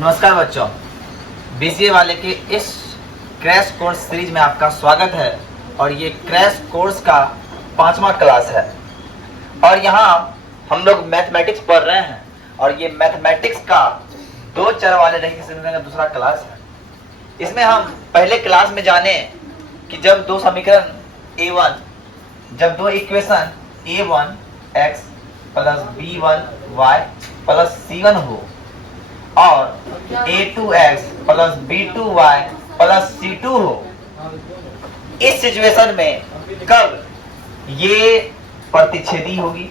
नमस्कार बच्चों, बीसीए वाले के इस क्रैश कोर्स सीरीज में आपका स्वागत है। और ये क्रैश कोर्स का 5वां क्लास है और यहाँ हम लोग मैथमेटिक्स पढ़ रहे हैं। और ये मैथमेटिक्स का 2 चर वाले रैखिक समीकरण का दूसरा क्लास है। इसमें हम पहले क्लास में जाने कि जब दो समीकरण A1, जब दो equation A1x plus B1y plus C1 हो और A2x plus B2y plus C2 हो, इस सिचुएशन में कब ये प्रतिच्छेदी होगी,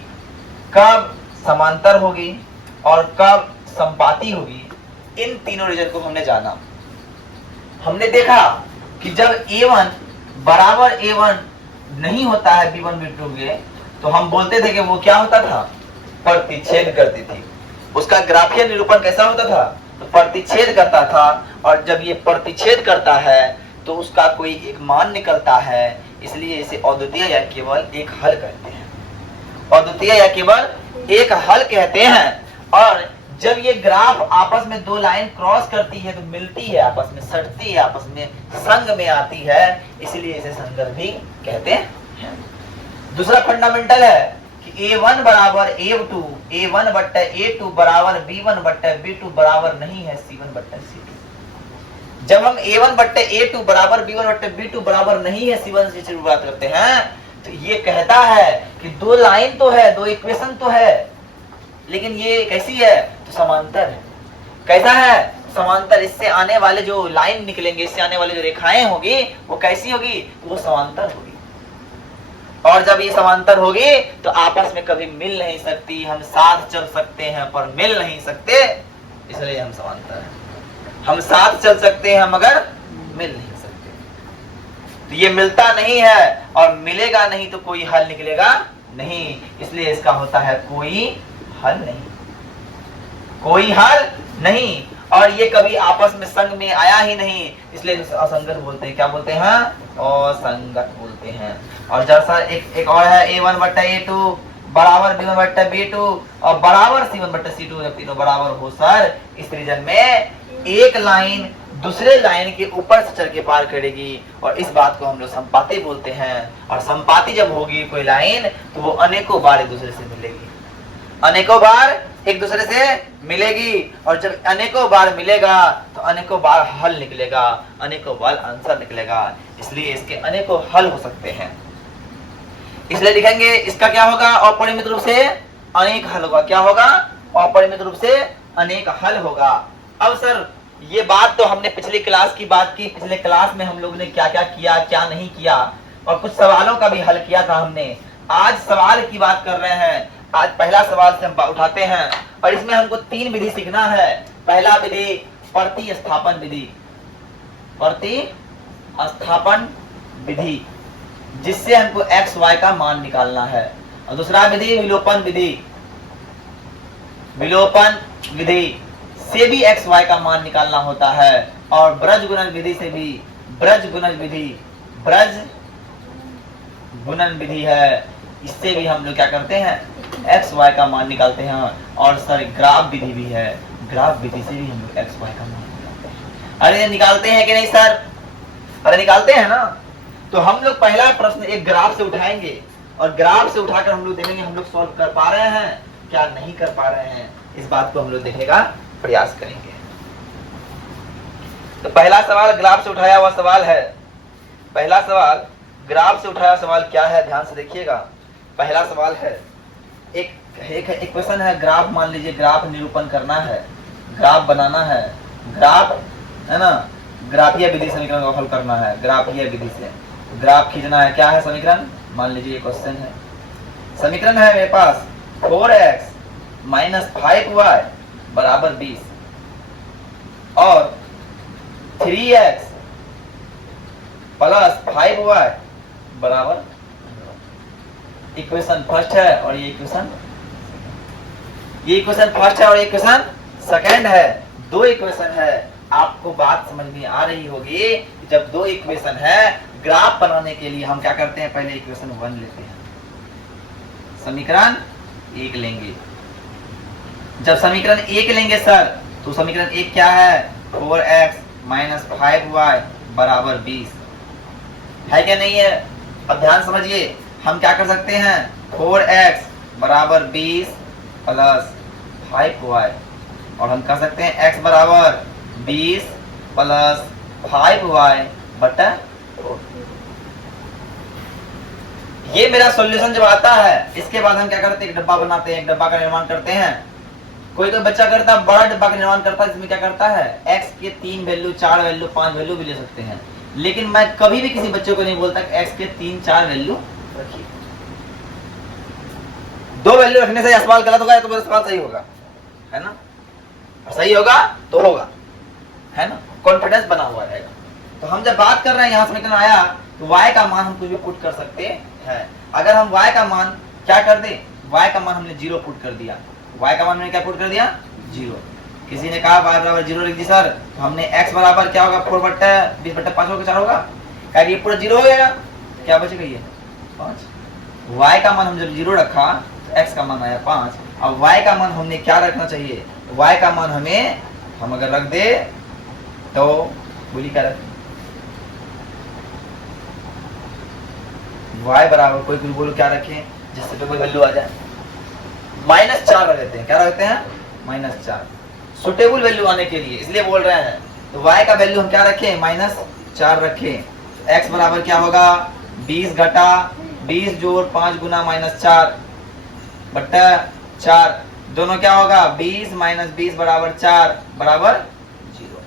कब समांतर होगी और कब संपाती होगी, इन तीनों रीजन को हमने जाना। हमने देखा कि जब A1 बराबर A1 नहीं होता है B1 B2 के, तो हम बोलते थे कि वो क्या होता था, प्रतिच्छेद करती थी। उसका ग्राफीय निरूपण कैसा होता था, तो प्रतिच्छेद करता था। और जब ये प्रतिच्छेद करता है तो उसका कोई एक मान निकलता है, इसलिए इसे अद्वितीय या केवल एक हल कहते हैं। अद्वितीय या केवल एक हल कहते हैं। और जब ये ग्राफ आपस में दो लाइन क्रॉस करती है तो मिलती है, आपस में सटती है, आपस में संग में आती है, इसलिए इसे संदर्भी कहते हैं। दूसरा फंडामेंटल है कि A1 बराबर A2, A1 बट्टा A2 बराबर B1 बट्टा B2 बराबर नहीं है C1 बट्टा C2। जब हम A1 बट्टा A2 बराबर B1 बट्टा B2 बराबर नहीं है C1 से शुरुआत करते हैं, तो ये कहता है कि दो लाइन तो है, दो इक्वेशन तो है, लेकिन ये कैसी है, तो समांतर है। कैसा है, समांतर। इससे आने वाले जो लाइन निकलेंगे, इससे आने वाले जो रेखाएं होगी, वो कैसी होगी, वो समांतर होगी। और जब ये समांतर होगी तो आपस में कभी मिल नहीं सकती। हम साथ चल सकते हैं पर मिल नहीं सकते, इसलिए हम समांतर हैं। हम साथ चल सकते हैं मगर मिल नहीं सकते। तो ये मिलता नहीं है और मिलेगा नहीं तो कोई हल निकलेगा नहीं, इसलिए इसका होता है कोई हल नहीं, कोई हल नहीं। और ये कभी आपस में संग में आया ही नहीं, इसलिए असंगत बोलते हैं। क्या बोलते हैं, असंगत बोलते हैं। और जैसा एक और है A1 बट्टा A2 बराबर B1 बट्टा B2 और बराबर C1 बट्टा C2, जब तीनों बराबर हो सर, इस रीजन में एक लाइन दूसरे लाइन के ऊपर से चल के पार करेगी और इस बात को हम लोग संपाती बोलते हैं। और संपाती जब होगी कोई लाइन तो वो अनेकों बार एक दूसरे से मिलेगी, अनेकों बार एक दूसरे से मिलेगी। और जब अनेकों बार मिलेगा तो अनेकों बार हल निकलेगा, अनेकों बार आंसर निकलेगा, इसलिए इसके अनेकों हल हो सकते हैं। इसलिए लिखेंगे इसका क्या होगा, अपरिमित रूप से अनेक हल होगा। क्या होगा, अपरिमित रूप से अनेक हल होगा। अब सर ये बात तो हमने पिछली क्लास की बात की, पिछले क्लास में हम लोग ने क्या क्या किया, क्या नहीं किया, और कुछ सवालों का भी हल किया था हमने। आज सवाल की बात कर रहे हैं। आज पहला सवाल से हम उठाते हैं और इसमें हमको 3 विधि सीखना है। पहला विधि प्रतिस्थापन विधि, प्रतिस्थापन विधि, जिससे हमको x y का मान निकालना है। और दूसरा विधि विलोपन विधि, विलोपन विधि से भी x y का मान निकालना होता है। और ब्रज गुणन विधि से भी, ब्रज गुणन विधि, ब्रज गुणन विधि है, इससे भी हम लोग क्या करते हैं, x y का मान निकालते हैं। और सर ग्राफ विधि भी है, ग्राफ विधि से भी हम लोग x y का मान निकालते हैं। अरे निकालते हैं कि नहीं सर, अरे निकालते हैं ना। तो हम लोग पहला प्रश्न एक ग्राफ से उठाएंगे और ग्राफ से उठाकर हम लोग देखेंगे हम लोग सॉल्व कर पा रहे हैं क्या नहीं कर पा रहे हैं, इस बात को हम लोग देखने का प्रयास करेंगे। तो पहला सवाल ग्राफ से उठाया हुआ सवाल है। पहला सवाल ग्राफ से उठाया सवाल क्या है, ध्यान से देखिएगा। पहला सवाल है, एक इक्वेशन है, ग्राफ मान लीजिए, ग्राफ निरूपण करना है, ग्राफ बनाना है, ग्राफ है ना, ग्राफीय विधि समीकरण को हल करना है। ग्राफीय विधि से ग्राफ खींचना है। क्या है समीकरण, मान लीजिए ये क्वेश्चन है। समीकरण है मेरे पास 4x माइनस 5y बराबर 20 और 3x प्लस 5y बराबर, इक्वेशन फर्स्ट है और ये इक्वेशन फर्स्ट है और इक्वेशन सेकंड है। दो इक्वेशन है। आपको बात समझ में आ रही होगी, जब दो इक्वेशन है, ग्राफ बनाने के लिए हम क्या करते हैं, पहले इक्वेशन 1 लेते हैं, समीकरण 1 लेंगे। जब समीकरण 1 लेंगे सर तो समीकरण एक क्या है, 4x माइनस 5y बराबर 20 है क्या नहीं है। अब ध्यान समझिए, हम क्या कर सकते हैं, 4x बराबर 20 प्लस 5y, और हम कह सकते हैं x बराबर 20 प्लस 5y बटा 4। ये मेरा सॉल्यूशन जब आता है, इसके बाद हम क्या करते हैं, एक डब्बा बनाते हैं, एक डब्बा का निर्माण करते हैं। कोई तो बच्चा करता है बड़ा डब्बा का निर्माण करता है, इसमें क्या करता है, x के 3 वैल्यू, 4 वैल्यू, 5 वैल्यू भी ले सकते हैं। लेकिन मैं कभी भी किसी बच्चे को नहीं बोलता कि x के 3, 4 वैल्यू रखिए। 2 वैल्यू रखने से सवाल गलत होगा या तो मेरा सवाल सही होगा, है ना, सही होगा तो होगा, है ना, कॉन्फिडेंस बना हुआ रहेगा। तो हम जब बात कर रहे हैं, यहाँ समीकरण आया तो y का मान हम कुछ भी पुट कर सकते हैं। अगर हम y का मान क्या कर दे, y का मान हमने 0 पुट कर दिया, y का मान हमने क्या पुट कर दिया, 0। किसी ने कहा y बराबर 0 लिख दी सर, तो हमने x बराबर क्या होगा, 4 बट्टा 20 बट्टा 5 होगा, 4 होगा, क्या ये पूरा 0 हो जाएगा, क्या बचेगा ये 5। y का मान हम जब 0 रखा तो x का मान आया 5। अब y का मान हमने क्या रखना चाहिए, y का मान हमें, हम अगर रख दे तो बोली क्या रखें, y बराबर कोई बोलो क्या रखें जिससे पे कोई वैल्यू आ जाए, -4 रख देते हैं। क्या रखते हैं, -4, सुटेबल वैल्यू आने के लिए, इसलिए बोल रहे हैं। तो y का वैल्यू हम क्या रखें, -4 रखें। x बराबर क्या होगा, 20 घटा 20 जोड़ 5 गुना -4 बट्टा 4, दोनों क्या होगा, 20 - 20 बराबर 4 बराबर 0।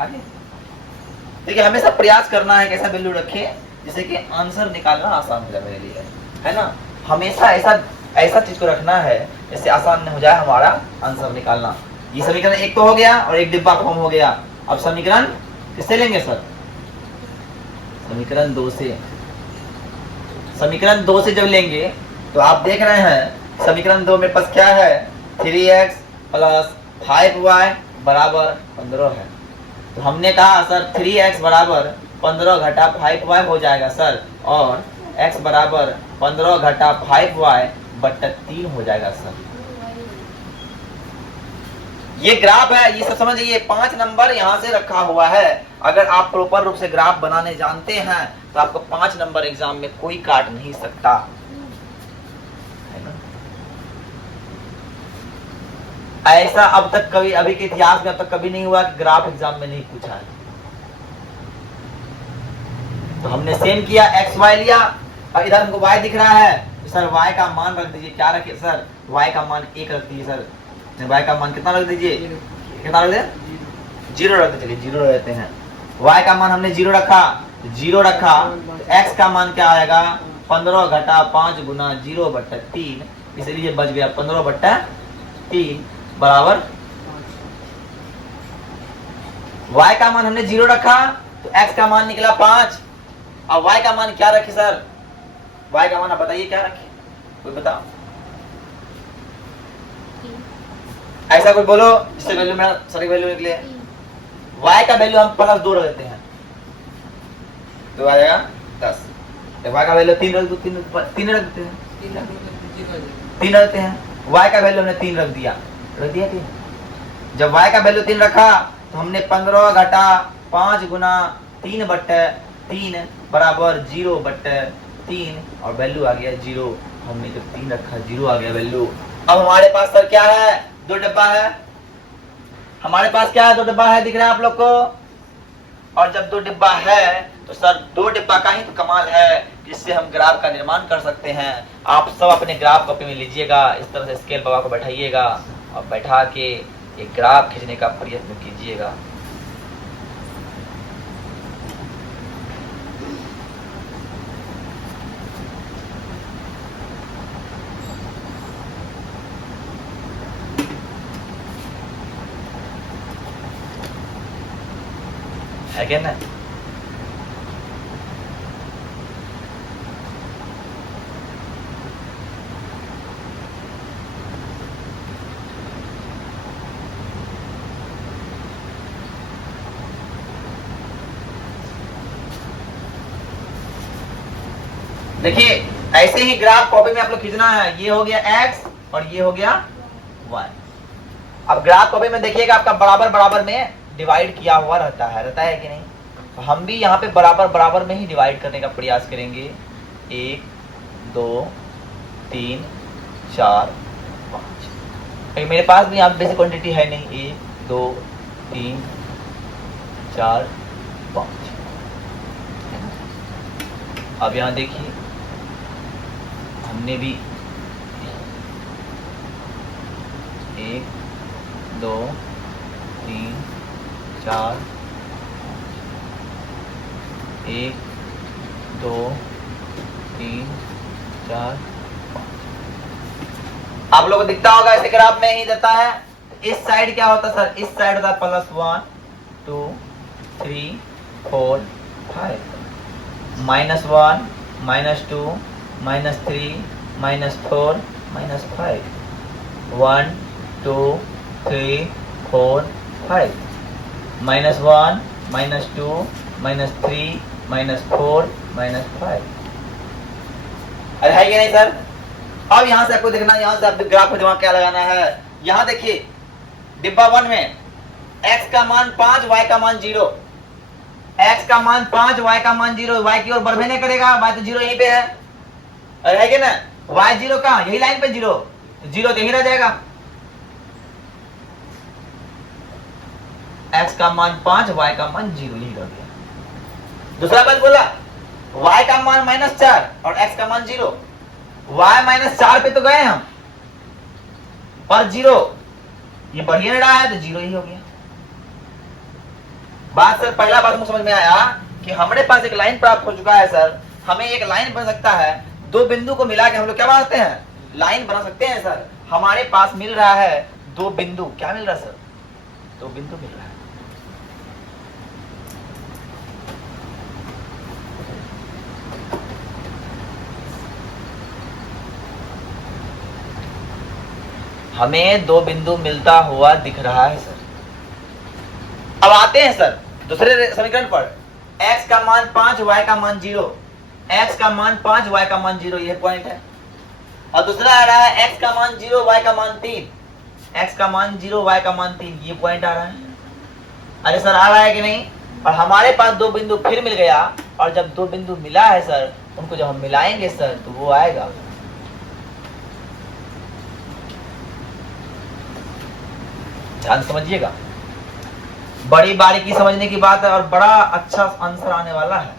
आगे देखिए, हमेशा प्रयास करना है कि ऐसा वैल्यू रखें जिससे कि आंसर निकालना आसान हो जाए मेरे लिए, है ना। हमेशा ऐसा चीज को रखना है जिससे आसान हो जाए हमारा आंसर निकालना। ये समीकरण एक तो हो गया और एक डिब्बा फॉर्म हो गया। अब समीकरण किससे लेंगे सर, समीकरण 2 से। समीकरण 2 से जब लेंगे तो आप देख रहे हैं समीकरण 2 में पास क्या है, 3x प्लस 5y बराबर 15 है। तो हमने कहा सर 3x बराबर 15 घटा 5y हो जाएगा सर, और x बराबर 15 घटा 5y बट्टा 3 हो जाएगा सर। ये ग्राफ है, ये सब समझिए, ये 5 नंबर यहाँ से रखा हुआ है। अगर आप प्रॉपर रूप से ग्राफ बनाने जानते हैं तो आपको 5 नंबर एग्जाम में कोई काट नहीं सकता, है ना। ऐसा अब तक कभी, अभी के इतिहास में अब तक कभी नहीं हुआ कि ग्राफ एग्जाम में नहीं पूछा है। तो हमने सेम किया, x y लिया, और इधर हमको y दिख रहा है तो सर y का मान रख दीजिए। क्या रखे सर, y का मान 1 रख दीजिए सर। y का मान कितना रख दीजिए, कितना रख दे, 0 रख दीजिए, 0 रहते हैं। y का मान हमने 0 रखा, 0 रखा तो x का मान क्या आएगा, 15 घटा 5 गुना 0 बट्टा 3, इसलिए बच गया 15 बट्टा 3 बराबर। y का मान हमने 0 रखा तो x का मान निकला 5। अब y का मान क्या रखे सर, y का मान आप बताइए क्या रखे, कोई बताओ, ऐसा कोई बोलो जिससे वैल्यू मेरा सही वैल्यू निकले। y का वैल्यू हम प्लस 2 रख देते हैं तो आ जाएगा 10। y का वैल्यू 3 रख दो, 3 रख देते हैं, 3 रखते हैं। y का वैल्यू हमने 3 रख दिया, रख दिया 3। जब y का वैल्यू 3 रखा तो हमने 15 घटा 5 गुना 3 बट्टे 3 बराबर 0 बट्टे 3, और वैल्यू आ गया 0। हमने जब 3 रखा 0 आ गया वैल्यू। अब हमारे पास सर क्या है, 2 डब्बा है, हमारे पास क्या है, 2 डब्बा है, दिख रहा है आप लोग को। और जब 2 डिब्बा है तो सर 2 डिब्बा का ही तो कमाल है जिससे हम ग्राफ का निर्माण कर सकते हैं। आप सब अपने ग्राफ कॉपी में लीजिएगा, इस तरह से स्केल बाबा को बैठाइएगा और बैठा के एक ग्राफ खींचने का प्रयत्न कीजिएगा। है क्या ना, देखिए ऐसे ही ग्राफ कॉपी में आप लोग खींचना है। ये हो गया x और ये हो गया y। अब ग्राफ कॉपी में देखिएगा आपका बराबर बराबर में डिवाइड किया हुआ रहता है कि नहीं? तो हम भी यहाँ पे बराबर बराबर में ही डिवाइड करने का प्रयास करेंगे। 1 2 3 4 5। मेरे पास भी यहाँ पे बेसिक क्वांटिटी है नहीं। 1 2 3 4 5। अब यहाँ देखिए हमने भी 1 2 3 4 1 2 3 4 आप लोगों को दिखता होगा ऐसे ग्राफ में ही देता है। इस साइड क्या होता है सर? इस साइड होता है +1 2 3 4 5, -1 -2 -3 -4 -5, 1 2 3 4 5, -1 -2 -3 -4 -5। अरे है कि नहीं सर? अब यहां से आपको देखना, यहां से आप ग्राफ को दिमाग क्या लगाना है। यहां देखिए डिब्बा 1 में x का मान 5 y का मान 0, x का मान 5 y का मान 0, y की ओर बढ़वे नहीं करेगा, y तो 0 यहीं पे है। अरे है कि ना? y 0 कहां? यही लाइन पे 0, तो 0 तो यहीं रह जाएगा। x का मान 5 y का मान 0 यही रह गया। दूसरा बात बोला y का मान -4 और x का मान 0, y -4 पे तो गए हम, पर 0 ये बढ़िया नहीं रहा है तो 0 ही हो गया। बात सर पहला बात मुझे समझ में आया कि हमारे पास एक लाइन प्राप्त हो चुका है सर। हमें एक लाइन बन सकता है, दो बिंदु को मिला के हम लोग क्या बना सकते हैं? लाइन बना सकते हैं सर। हमारे पास मिल रहा है दो बिंदु। क्या मिल रहा है सर? दो बिंदु मिल रहा है। हमें दो बिंदु मिलता हुआ दिख रहा है सर। अब आते हैं सर दूसरे समीकरण पर। x का मान 5 y का मान 0, x का मान 5 y का मान 0 ये पॉइंट है। और दूसरा आ रहा है x का मान 0 y का मान 3, x का मान 0 y का मान 3 ये पॉइंट आ रहा है। अरे सर आ रहा है कि नहीं? और हमारे पास दो बिंदु फिर मिल गया, और जब दो बिंदु मिला है सर उनको जब हम मिलाएंगे सर तो वो आएगा। ध्यान समझिएगा, बड़ी बारीकी समझने की बात है और बड़ा अच्छा आंसर आने वाला है।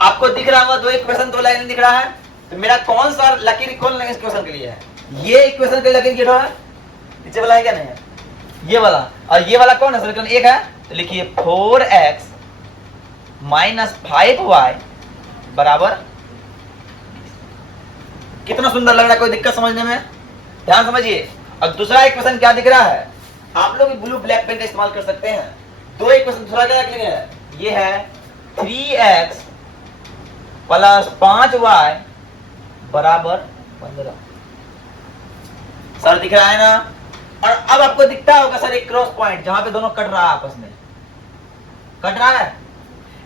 आपको दिख रहा होगा दो इक्वेशन, दो लाइन दिख रहा है, तो मेरा कौन सा लकीर कौन इस इक्वेशन के लिए है? ये इक्वेशन के लकीर किधर है? नीचे वाला है क्या? नहीं है, ये वाला। और ये वाला कौन है? समीकरण 1 है। तो लिखिए 4x - 5y बराबर। कितना सुंदर लग रहा है, कोई दिक्कत समझने में? ध्यान समझिए। अब दूसरा इक्वेशन क्या दिख रहा है? आप लोग ब्लू ब्लैक पेन का इस्तेमाल कर सकते हैं। दो इक्वेशन दूसरा क्या लिखे हैं? ये है 3x + 5y बराबर 15। सर दिख रहा है ना? और अब आपको दिखता होगा सर एक क्रॉस पॉइंट जहां पे दोनों कट रहा है, आपस में कट रहा है।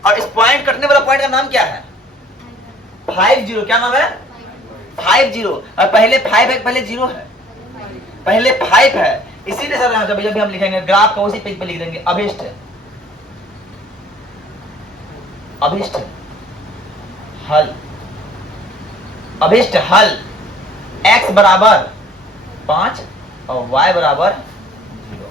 और इस पॉइंट कटने वाला पॉइंट का नाम क्या है? 50। क्या नाम है? 50। और पहले 5 है, पहले 0 है, पहले 5 है। इसीलिए सर जब भी हम लिखेंगे ग्राफ को उसी पेज पे लिख देंगे अभिष्ट अभिष्ट हल। अभिष्ट हल x बराबर 5 और y बराबर 0।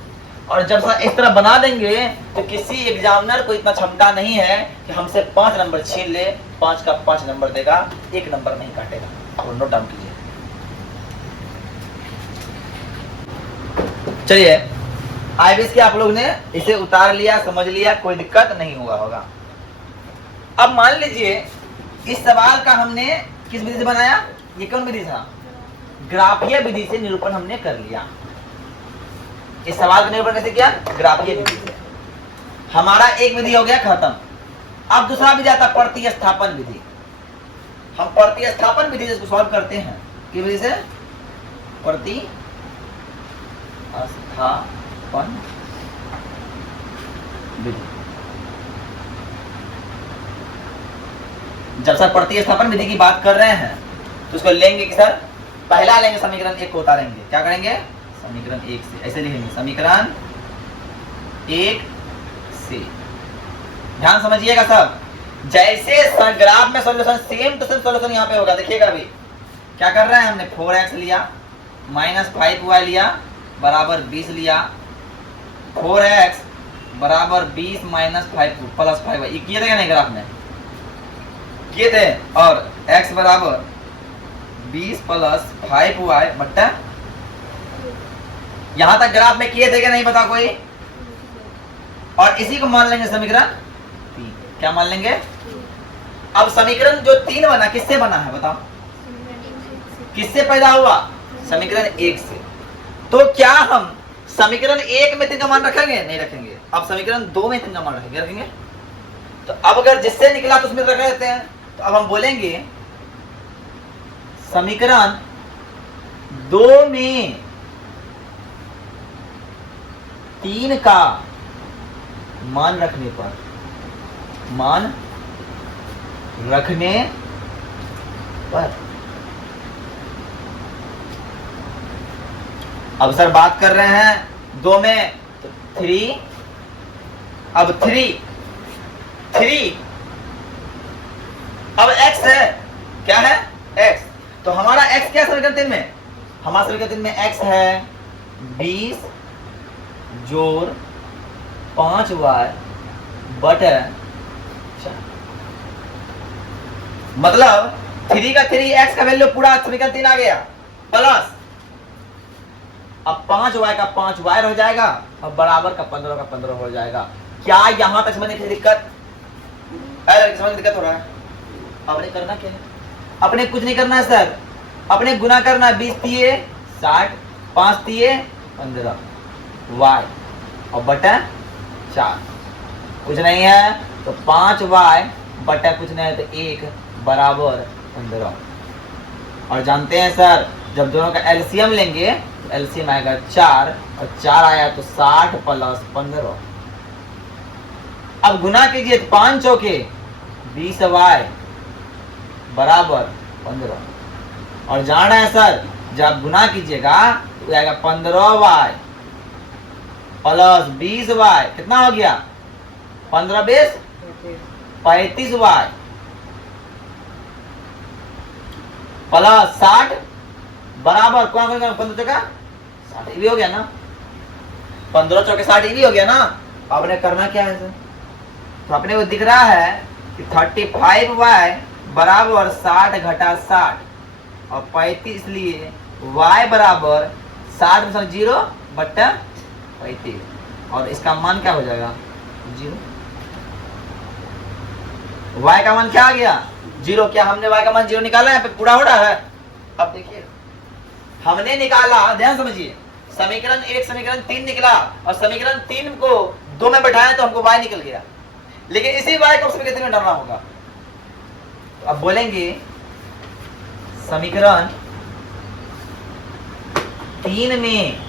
और जब सर इस तरह बना देंगे तो किसी एग्जामिनर को इतना क्षमता नहीं है कि हमसे 5 नंबर छीन ले। 5 का 5 नंबर देगा, 1 नंबर नहीं काटेगा। और नोट डाउन कीजिए। चलिए आई विश कि आप लोग ने इसे उतार लिया, समझ लिया, कोई दिक्कत नहीं हुआ होगा। अब मान लीजिए इस सवाल का हमने किस विधि से बनाया? ये कौन विधि था? ग्राफीय विधि से निरूपण हमने कर लिया। इस सवाल का निरूपण कैसे किया? ग्राफीय विधि से। हमारा एक विधि हो गया खत्म। अब दूसरा विधि आता प्रतिस्थापन विधि। हम प्रतिस्थापन विधि से इसको सॉल्व करते हैं। किस विधि से? प्रतिस्थापन विधि। जब सर प्रतिस्थापन विधि की बात कर रहे हैं तो उसको लेंगे कि सर पहला लेंगे समीकरण 1 को उतारेंगे। क्या करेंगे? समीकरण 1 से, ऐसे लिखेंगे समीकरण 1 से। ध्यान समझिएगा सब, जैसे ग्राफ में solution same to same solution यहाँ पे होगा। देखिएगा अभी क्या कर रहे हैं, हमने 4x लिया माइनस 5y लिया बराबर 20 लिया, 4x बराबर 20 माइनस 5 प्लस 5y, ये किए थे क्या नहीं ग्राफ में, किए थे। और x बराबर 20 प्लस 5y बट्टा, यहां तक ग्राफ में किए थे क्या नहीं बता कोई। और इसी को मान लेंगे समीकरण 3, क्या मान लेंगे। अब समीकरण जो 3 बना किससे बना है बताओ, किससे पैदा हुआ, समीकरण 1 से। तो क्या हम समीकरण 1 में 3 का मान रखेंगे, नहीं रखेंगे। अब समीकरण 2 में 3 का मान रखेंगे। तो अब अगर जिससे निकला तो उसमें रख देते हैं। तो अब हम बोलेंगे समीकरण 2 में 3 का मान रखने पर, मान रखने पर। अब सर बात कर रहे हैं 2 में तो 3, अब 3 अब x है, क्या है x। तो हमारा x क्या है समीकरण 3 में, हमारा समीकरण 3 में x है 20 जोड़ 5y बटे 4। मतलब 3 का 3x का वैल्यू पूरा समीकरण 3 आ गया, प्लस अब 5y का 5y हो जाएगा और बराबर का 15 का 15 हो जाएगा। क्या यहां तक समझने की दिक्कत, समझने की दिक्कत हो रहा है। अपने करना क्या है, अपने कुछ नहीं करना है सर, अपने गुना करना है। 20 तिये 60, 5 तिये 15 y और बटा 4, कुछ नहीं है तो 5y बटा कुछ नहीं है तो 1 बराबर 15। और जानते हैं सर जब दोनों का एलसीएम लेंगे तो एलसीएम आएगा 4 और 4 आया तो 60 प्लस 15। अब गुना कीजिए 5 चौके 20y बराबर 15। और जान रहे हैं सर जब गुना कीजिएगा तो आएगा 15y प्लस 20y, कितना हो गया 15 20 35y प्लस 60 बराबर कौन 15 चौका 60 भी हो गया ना, 15 चौके 60 भी हो गया ना। आपने करना क्या है सर, तो अपने को दिख रहा है कि 35y बराबर 60 घटा 60 और 35, इसलिए y बराबर 60 में 0 बट्टा 35 और इसका मान क्या हो जाएगा 0। y का मान क्या आ गया 0। क्या हमने y का मान 0 निकाला है, पूरा हो रहा है। अब देखिए हमने निकाला, ध्यान समझिए, समीकरण 1 समीकरण 3 निकला और समीकरण 3 को 2 में बैठाया तो हमको y निकल गया, लेकिन इसी y को समीकरण 3 में डालना होगा। तो अब बोलेंगे समीकरण 3 में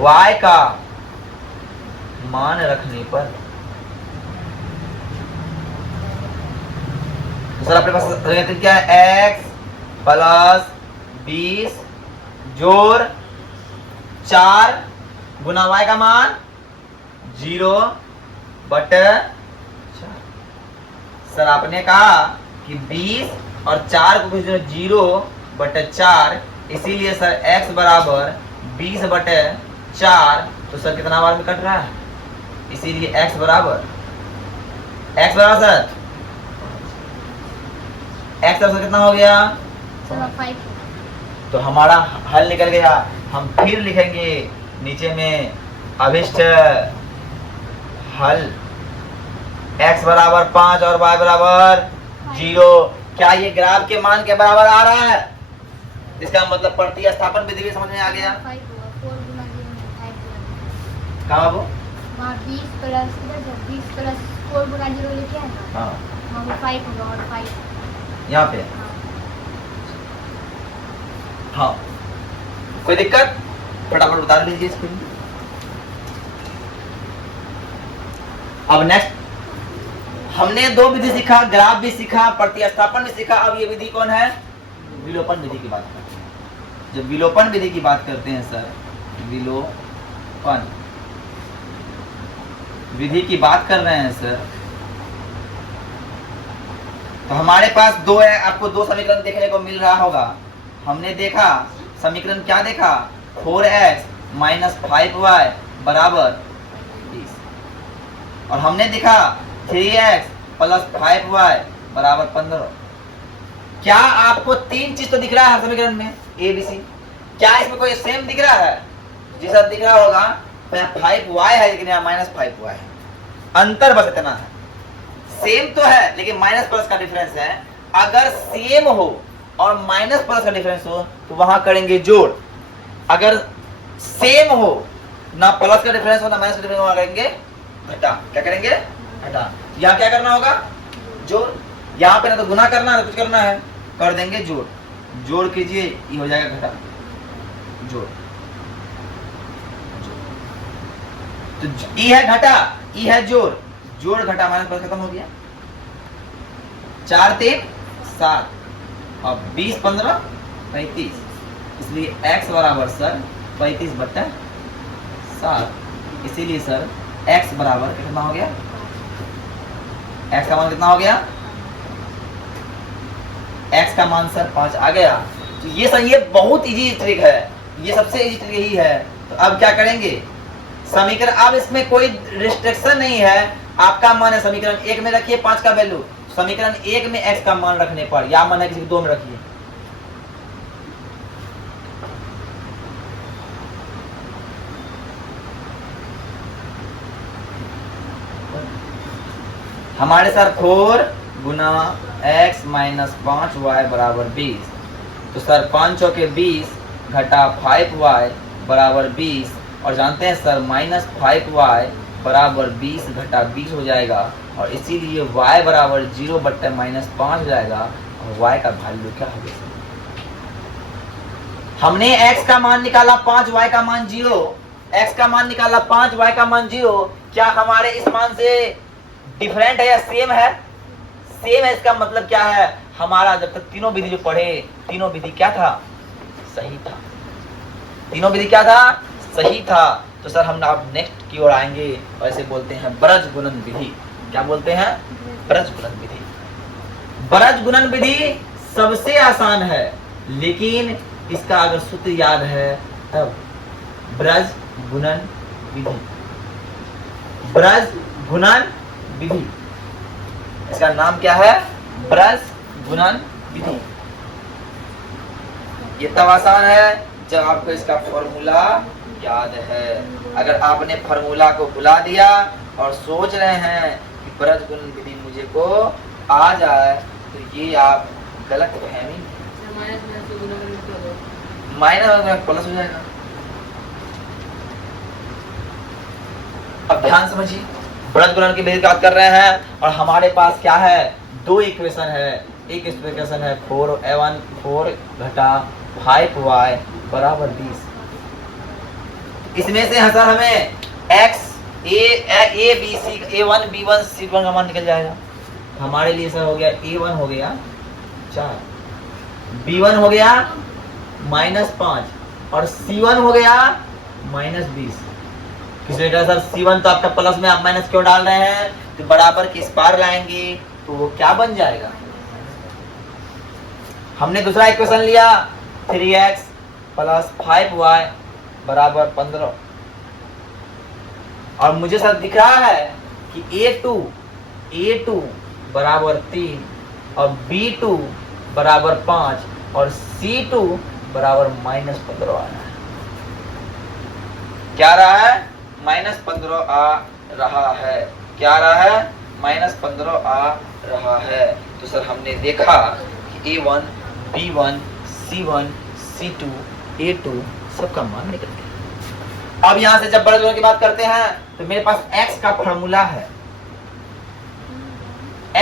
y का मान रखने पर, तो सर अपने पास समीकरण क्या है, x प्लस 20 जोड़ 4 गुना y का मान 0 बटे 4। सर आपने कहा कि 20 और 4 को 0 बटे 4, इसीलिए सर x बराबर 20 बटे 4। तो सर कितना बार में कट रहा है, इसीलिए x बराबर सर x सर कितना हो गया 5। तो हमारा हल निकल गया। हम फिर लिखेंगे नीचे में अभिष्ट हल, x बराबर 5 और y बराबर 0। क्या ये ग्राफ के मान के बराबर आ रहा है, इसका मतलब प्रतिस्थापन विधि भी समझ में आ गया। कहाँ बाबू 20 प्लस 4 गुना 0 लिखे हैं ना, हाँ वो 5 होगा और 5 यहाँ पे। हाँ कोई दिक्कत, फटाफट बता दीजिए इसको। अब नेक्स्ट हमने 2 विधि सीखा, ग्राफ भी सीखा, प्रतिस्थापन भी सीखा। अब ये विधि कौन है, विलोपन विधि की बात करते हैं। जब विलोपन विधि की बात करते हैं सर, विलोपन विधि की बात कर रहे हैं सर, तो हमारे पास दो है, आपको दो समीकरण देखने को मिल रहा होगा। हमने देखा समीकरण क्या देखा, 4x माइनस 5y बराबर 20, और हमने देखा 3x प्लस 5y बराबर 15। क्या आपको तीन चीज तो दिख रहा है समीकरण में, ए बी सी? क्या इसमें कोई सेम दिख रहा है? जैसा दिख रहा होगा तो यहाँ 5y है लेकिन यहाँ माइनस 5y है, अंतर बस इतना है। सेम तो है लेकिन माइनस प्लस का डिफरेंस है। अगर सेम हो और माइनस प्लस का डिफरेंस हो तो वहां करेंगे जोड़। अगर सेम हो, ना प्लस का डिफरेंस हो ना माइनस का डिफरेंस हो, वहां करेंगे घटा। क्या करेंगे? घटा। यहाँ क्या करना होगा? जोड़। यहाँ पे ना तो गुना करना है, कुछ करना है, कर देंगे जोड़। जोड़ कीजिए, ये हो जाएगा घटा। जोड़, तो ई है घटा, ई है जोड़, जोड़ घटा माइनस प्लस खत्म हो गया। 4 3 7 और 20 15 35, इसलिए x बराबर सर 35/7। इसीलिए सर x बराबर कितना हो गया? x का मान कितना हो गया? x का मान सर 5 आ गया। तो ये सर ये बहुत इजी ट्रिक है, ये सबसे इजी ट्रिक यही है। तो अब क्या करेंगे, समीकरण, अब इसमें कोई रिस्ट्रिक्शन नहीं है। आपका मान है समीकरण 1 में रखिए 5 का वैल्यू, समीकरण 1 में x का मान रखने पर, या मान है किसी 2 में रखिए। हमारे सर 4 गुना x माइनस 5y बराबर 20, तो सर 5 चौके 20 घटा 5y बराबर 20, और जानते हैं सर माइनस 5y बराबर 20 घटा 20 हो जाएगा, और इसीलिए y बराबर 0 माइनस 5 हो जाएगा। और y का वैल्यू क्या होगा? हमने x का मान निकाला 5, y का मान 0, x का मान निकाला 5, y का मान 0। क्या हमारे इस मान से डिफरेंट है या सेम है? सेम है। इसका मतलब क्या है, हमारा जब तक तीनों विधि जो पढ़े, तीनों विधि क्या था? सही था। तीनों विधि क्या था? सही था। तो सर हम अब नेक्स्ट की ओर आएंगे, और इसे बोलते हैं बरज गुणन विधि। क्या बोलते हैं? बरज गुणन विधि। बरज गुणन विधि सबसे आसान है, लेकिन इसका अगर सूत्र याद है तब। ब्रज गुणन विधि, ब्रज गुणन विधि, इसका नाम क्या है? ब्रज गुणन विधि। ये तब आसान है जब आपको इसका फॉर्मूला याद है। अगर आपने फॉर्मूला को भुला दिया और सोच रहे हैं कि ब्रज गुणन विधि मुझे को आ जाए, तो ये आप गलत फहमी, माइनस प्लस हो जाएगा। अब ध्यान समझिए, ब्रज गुणन की विधि की बात कर रहे हैं, और हमारे पास क्या है? दो इक्वेशन है। एक इक्वेशन है 4 घटा 5y बराबर 20। इसमें से सर हमें x a b c a1 b1 c1 का मान निकल जाएगा। हमारे लिए सर हो गया a1 हो गया 4, b1 हो गया -5, और c1 हो गया -20। किसी का सर c1 तो आपका प्लस में, आप माइनस क्यों डाल रहे हैं? तो बराबर के इस पार लाएंगे तो वो क्या बन जाएगा? हमने दूसरा इक्वेशन लिया 3x प्लस 5y बराबर 15, और मुझे सर दिख रहा है कि a2 बराबर 3 और b2 बराबर 5 और c2 बराबर -15 आ रहा है। क्या आ रहा है? -15 आ रहा है। क्या आ रहा है? -15 आ रहा है। तो सर हमने देखा कि a1 b1 c1 c2 a2 सबका मान निकल गया। अब यहां से जब बड़े जोड़ की बात करते हैं तो मेरे पास x का फॉर्मूला है,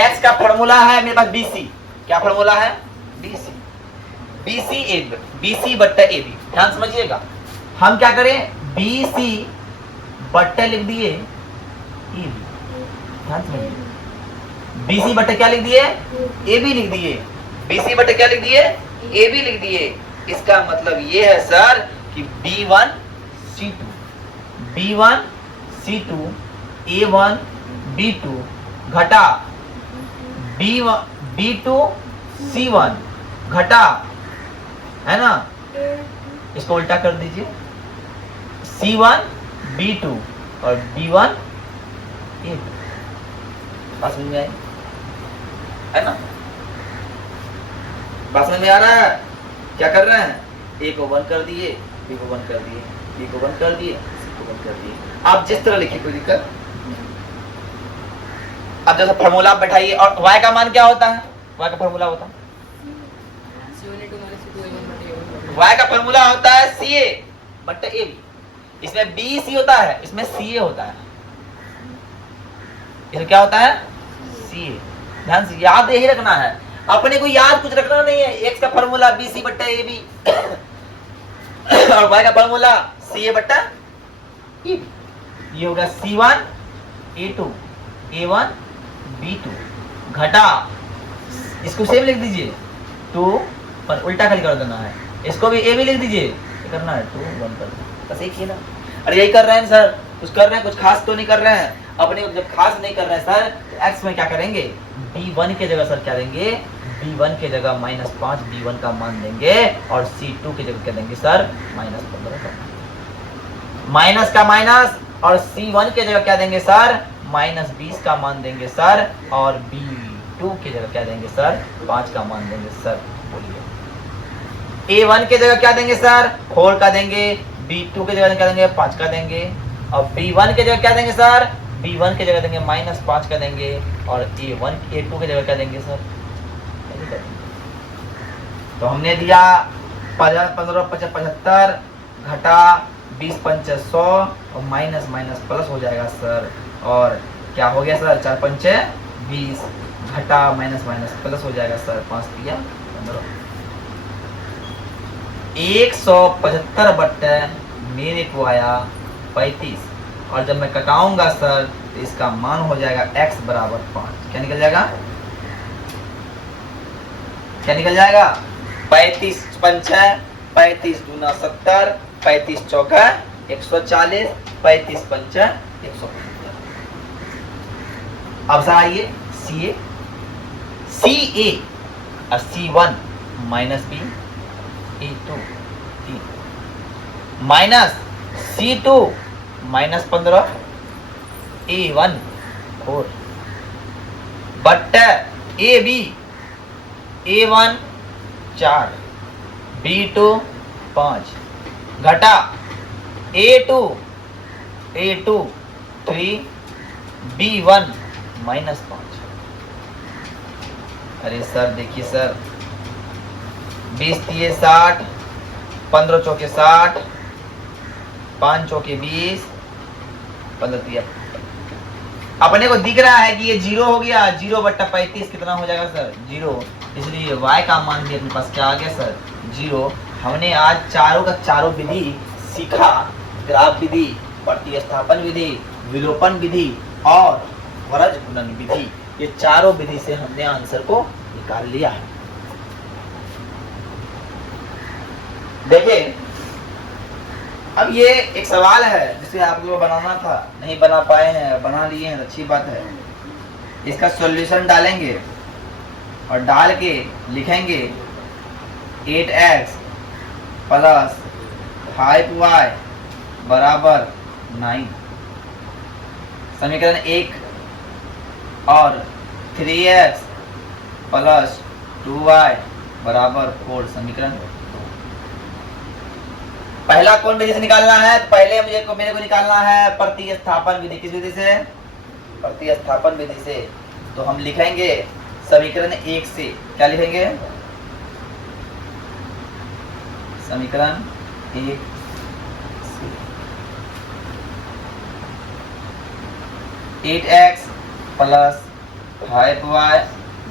x का फॉर्मूला है मेरे पास bc। क्या फॉर्मूला है? bc बट्टा ab। ध्यान समझिएगा, हम क्या करें? bc बट्टा लिख दिए ab। ध्यान समझिए, bc बट्टा क्या लिख दिए? ab लिख दिए। bc बट्टा क्या लिख दिए? ab लिख दिए। इसका मतलब ये है सर कि B1C2 B1C2 A1 B2 घटा B2C1 घटा, है ना, इसको उल्टा कर दीजिए, C1 B2 और B1 A2। बात समझ में आई, है ना? बात समझ में आ रहा है? क्या कर रहे हैं? A को 1 कर दिए, B को 1 कर दिए, B को 1 कर दिए, C को 1 कर दिए। आप जिस तरह लिखिए कोई दिक्कत। अब जैसे फॉर्मूला बैठाइए, और y का मान क्या होता है? y का फॉर्मूला होता है, y का फॉर्मूला होता है CA बट्टा AB। इसमें BC होता है, इसमें CA होता है। इसमें क्या होता है? CA। ध्यान से याद यही रखना है, अपने को याद कुछ रखना नहीं है। x का फॉर्मूला BC बट्टा AB और y का फॉर्मूला CA बट्टा AB। ये होगा C1 A2 A1 B2 घटा, इसको सेम लिख दीजिए 2 पर उल्टा खाली कर देना है, इसको भी A भी लिख दीजिए, करना है 2 1 कर देना, बस एक ही ना। अरे यही कर रहे हैं सर, कुछ कर रहे हैं, कुछ खास तो नहीं कर रहे हैं। अपने जब खास नहीं कर रहे हैं सर, तो x में क्या करेंगे? B1 के जगह सर क्या देंगे? B1 के जगह -5 B1 का मान देंगे, और C2 की जगह क्या देंगे सर? -15 का माइनस का माइनस, और C1 के जगह क्या देंगे सर? -20 का मान देंगे सर, और B2 की जगह क्या देंगे सर? 5 का मान देंगे सर। बोलिए, A1 के जगह क्या देंगे सर? 4 का देंगे, B2 के जगह क्या देंगे? 5 का देंगे, और B1 के जगह क्या देंगे सर? B1 के जगह देंगे -5 का देंगे, और A2 के जगह क्या देंगे सर? तो हमने दिया 15 75 घटा 20 पंचे 100, और माइनस माइनस प्लस हो जाएगा सर, और क्या हो गया सर? 4 पंचे 20 घटा माइनस माइनस प्लस हो जाएगा सर, 5 दिया 15। 175 बट्टे मेरे को आया 35, और जब मैं कटाऊंगा सर तो इसका मान हो जाएगा x बराबर 5। क्या निकल जाएगा? क्या निकल जाएगा? 35 पंचे 35 दूना 70, 35 चौका 140, 35 पंचा 175। अब आइए CA और C1 minus B A2 3 minus C2 -15 A1 4 बट्टा AB A1 4 B2 5 घटा A2 3 B1 -5। अरे सर देखिए सर, 20 दिए 60, 15 चौके 60, 5 चौके 20, 15 दिया। अपने को दिख रहा है कि ये 0 हो गया, 0 बट्टा 35 कितना हो जाएगा सर? 0। इसलिए y का मान भी अपने पास क्या आ गया सर? 0। हमने आज चारों का चारों विधि सीखा, ग्राफ विधि, प्रतिस्थापन विधि, विलोपन विधि और वर्ज गुणन विधि। ये चारों विधि से हमने आंसर को निकाल लिया है। देखिए, अब ये एक सवाल है जिसे आप लोग बनाना था, नहीं बना पाए हैं, बना लिए हैं, अच्छी बात है। इसका सॉल्यूशन डालेंगे और डाल के लिखेंगे 8x प्लस 5y बराबर 9। समीकरण 1 और 3x प्लस 2y बराबर 4 समीकरण। पहला कौन विधि से निकालना है? पहले मेरे को निकालना है प्रतिस्थापन विधि। किस विधि से? प्रतिस्थापन विधि से। तो हम लिखेंगे समीकरण 1 से, क्या लिखेंगे? समीकरण 1 से 8x प्लस 5y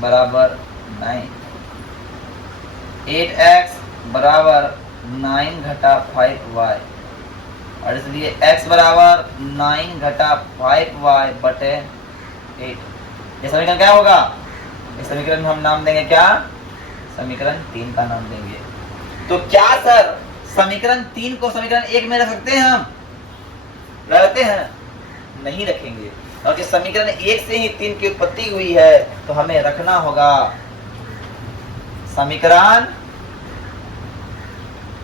बराबर 9। 8x बराबर 9 घटा 5y, और इसलिए x बराबर 9 घटा 5y बटे 8। ये समीकरण क्या होगा? इस समीकरण में हम नाम देंगे क्या? समीकरण 3 का नाम देंगे। तो क्या सर समीकरण 3 को समीकरण 1 में रख सकते हैं? हम रखते हैं? नहीं रखेंगे, क्योंकि समीकरण 1 से ही 3 की उत्पत्ति हुई है। तो हमें रखना होगा समीकरण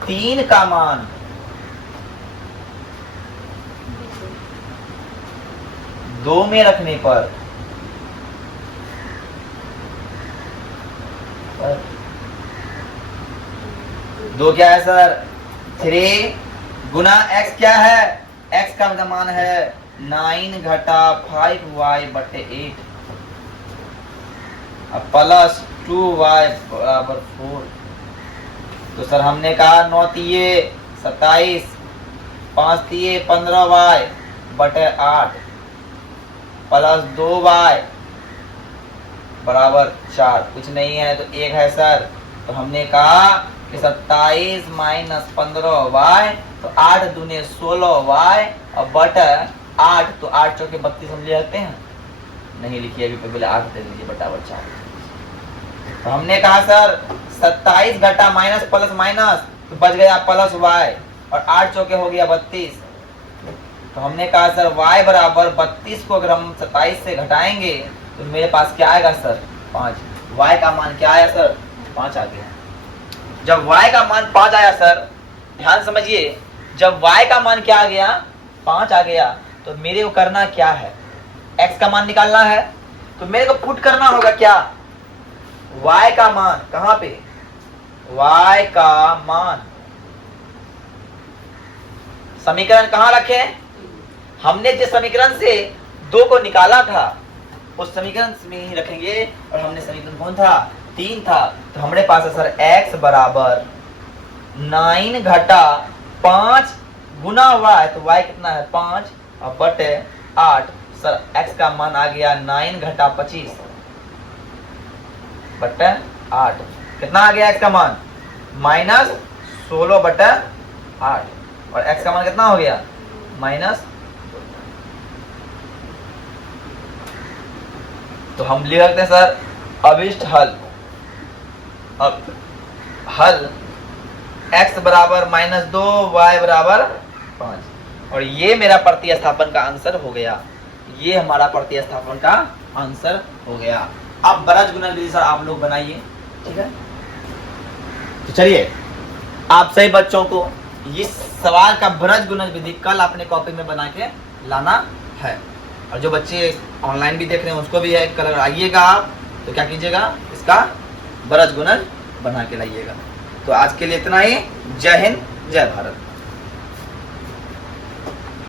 3 का मान 2 में रखने पर दो क्या है सर? 3 गुना x क्या है? x का मान है 9 घटा 5y बटे 8 अब प्लस 2y बराबर 4। तो सर हमने कहा 9 तिये 27, 5 तिये 15y बटे 8 प्लस 2y बराबर 4। कुछ नहीं है तो 1 है सर। तो हमने कहा कि 27 माइनस 15y तो 8 दूने 16y और बटे 8 तो 8 चौके 32 हम ले आते हैं, नहीं लिखिए अभी पहले 8 दे दीजिए बराबर 4। तो हमने कहा सर 27 घटा माइनस प्लस माइनस तो बच गया प्लस y और 8 चौके हो गया 32। तो हमने कहा सर y बराबर 32 को अगर हम 27 से घटाएंगे तो मेरे पास क्या आएगा सर? 5। y का मान क्या आया सर? 5 आ गया। जब y का मान 5 आया सर, ध्यान समझिए, जब y का मान क्या आ गया? 5 आ गया। तो मेरे को करना क्या है? x का मान निकालना है। तो मेरे को पुट करना होगा क्या? y का मान कहां पे? y का मान समीकरण कहां रखे? हमने जिस समीकरण से 2 को निकाला था उस समीकरण में ही रखेंगे। और हमने समीकरण कौन था? 3 था। तो हमारे पास है सर x बराबर 9 घटा 5 गुना y। तो y कितना है? 5 और बटे 8। सर x का मान आ गया 9 घटा 25 बटे 8। कितना आ गया x का मान? माइनस 16 बटे 8। और x का मान कितना हो गया? माइनस। तो हम लिख सकते हैं सर अभिष्ट हल। अब हल x बराबर -2 y बराबर 5 और ये मेरा प्रतिस्थापन का आंसर हो गया। ये हमारा प्रतिस्थापन का आंसर हो गया। अब बरज गुणन विधि सर आप लोग बनाइए, ठीक है? तो चलिए आप सही बच्चों को इस सवाल का बरज गुणन विधि कल अपने कॉपी में बना के लाना है। और जो बच्चे ऑनलाइन भी देख रहे हैं उसको भी है, कल आइएगा आप तो क्या कीजिएगा? इसका बरज गुणन बना के लाइएगा। तो आज के लिए इतना ही। जय हिंद, जय भारत।